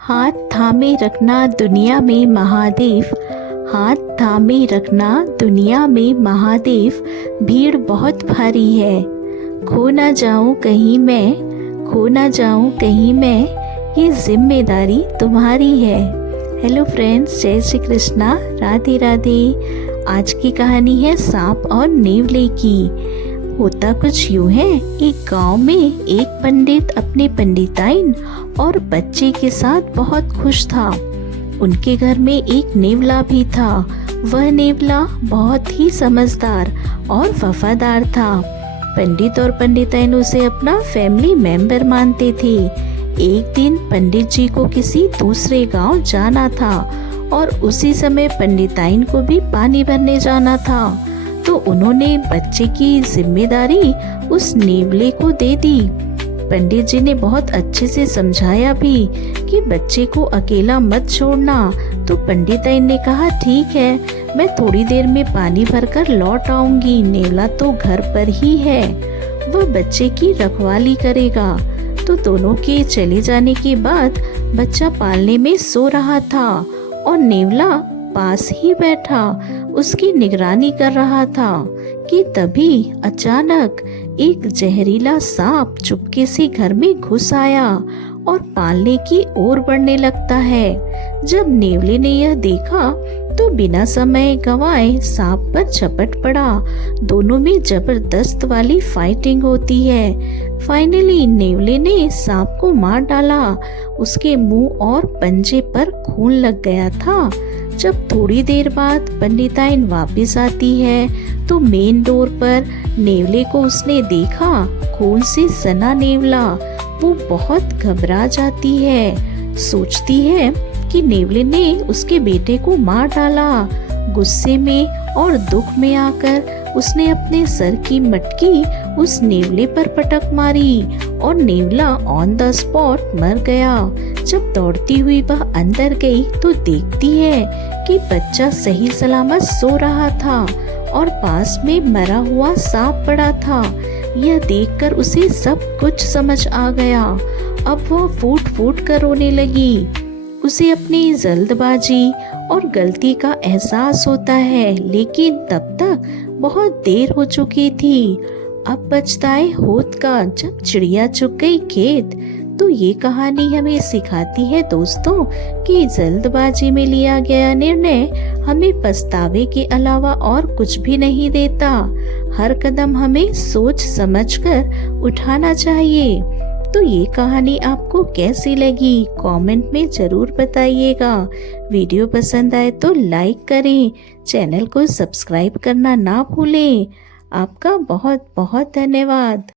हाथ थामे रखना दुनिया में महादेव, हाथ थामे रखना दुनिया में महादेव। भीड़ बहुत भारी है, खो ना जाऊं कहीं मैं, खो ना जाऊं कहीं मैं, ये जिम्मेदारी तुम्हारी है। हेलो फ्रेंड्स, जय श्री कृष्णा, राधे राधे। आज की कहानी है सांप और नेवले की। होता कुछ यूं है, एक गांव में एक पंडित अपने पंडिताइन और बच्चे के साथ बहुत खुश था। उनके घर में एक नेवला भी था। वह नेवला बहुत ही समझदार और वफादार था। पंडित और पंडिताइन उसे अपना फैमिली मेंबर मानते थे। एक दिन पंडित जी को किसी दूसरे गांव जाना था और उसी समय पंडिताइन को भी पानी भरने जाना था, तो उन्होंने बच्चे की जिम्मेदारी उस नेवले को दे दी। पंडित जी ने बहुत अच्छे से समझाया भी कि बच्चे को अकेला मत छोड़ना। तो पंडिताइन ने कहा, ठीक है, मैं थोड़ी देर में पानी भरकर लौट आऊंगी, नेवला तो घर पर ही है, वह बच्चे की रखवाली करेगा। तो दोनों के चले जाने के बाद बच्चा पालने में सो रहा था और नेवला पास ही बैठा उसकी निगरानी कर रहा था कि तभी अचानक एक जहरीला सांप चुपके से घर में घुस आया और पालने की ओर बढ़ने लगता है। जब नेवले ने यह देखा तो बिना समय गंवाए सांप पर झपट पड़ा। दोनों में जबरदस्त वाली फाइटिंग होती है। फाइनली नेवले ने सांप को मार डाला। उसके मुंह और पंजे पर खून लग गया था। जब थोड़ी देर बाद पंडिताइन वापस आती है तो मेन डोर पर नेवले को उसने देखा, खून से सना नेवला। वो बहुत घबरा जाती है, सोचती है कि नेवले ने उसके बेटे को मार डाला। गुस्से में और दुख में आकर उसने अपने सर की मटकी उस नेवले पर पटक मारी और नेवला ऑन द स्पॉट मर गया। जब दौड़ती हुई वह अंदर गई तो देखती है कि बच्चा सही सलामत सो रहा था और पास में मरा हुआ सांप पड़ा था। यह देखकर उसे सब कुछ समझ आ गया। अब वह फूट फूट कर रोने लगी। उसे अपनी जल्दबाजी और गलती का एहसास होता है, लेकिन तब तक बहुत देर हो चुकी थी। अब पछताए होत का जब चिड़िया चुग गई खेत। तो ये कहानी हमें सिखाती है दोस्तों कि जल्दबाजी में लिया गया निर्णय हमें पछतावे के अलावा और कुछ भी नहीं देता। हर कदम हमें सोच समझकर उठाना चाहिए। तो ये कहानी आपको कैसी लगी, कमेंट में जरूर बताइएगा। वीडियो पसंद आए तो लाइक करें, चैनल को सब्सक्राइब करना ना भूलें। आपका बहुत बहुत धन्यवाद।